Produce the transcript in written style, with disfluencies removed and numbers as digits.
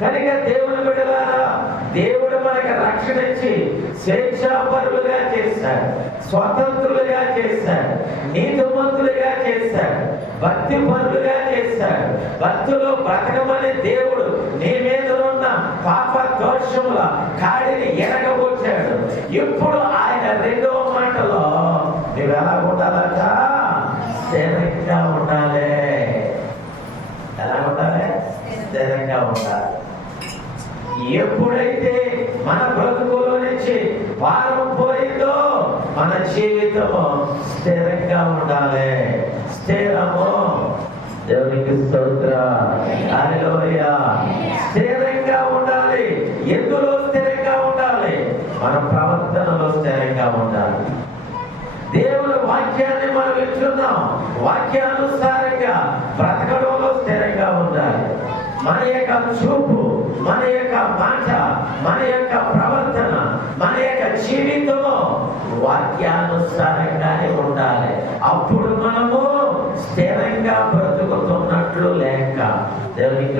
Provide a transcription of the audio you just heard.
కనుక దేవుని బిడ్డలారా, దేవుడు మనకు రక్షణ ఇచ్చి స్వేచ్ఛాపరులుగా చేశాడు, స్వతంత్రులుగా చేశాడు, నీతిమంతులుగా చేశాడు, భక్తి పరులుగా చేశాడు. భక్తులు బ్రతకమని దేవుడు నీ మీద ఉన్న పాప దోషముల కాడిని ఎరగబోచాడు. ఇప్పుడు ఆయన రెండవ మాటలో నువ్వు ఎలా ఉండాలట? స్థిరంగా ఉండాలి. ఎలా ఉండాలి? స్థిరంగా ఉండాలి. ఎప్పుడైతే మన బ్రతుకులో నుంచి భారం పోయిందో మన జీవితము స్థిరంగా ఉండాలి. స్థిరము. దేవునికి స్తోత్రం. హల్లెలూయా. స్థిరంగా ఉండాలి. ఎందులో స్థిరంగా ఉండాలి? మన ప్రవర్తనలో స్థిరంగా ఉండాలి. దేవుని వాక్యాన్ని మనం వింటున్నాం, వాక్యానుసారంగా బ్రతకడంలో స్థిరంగా ఉండాలి. మన యొక్క చూపు, మన యొక్క మాట, మన యొక్క ప్రవర్తన, మన యొక్క జీవితము వాక్యానుసారంగానే ఉండాలి. అప్పుడు మనము స్థిరంగా బ్రతుకుతున్నట్లు లెక్క. దేవునికి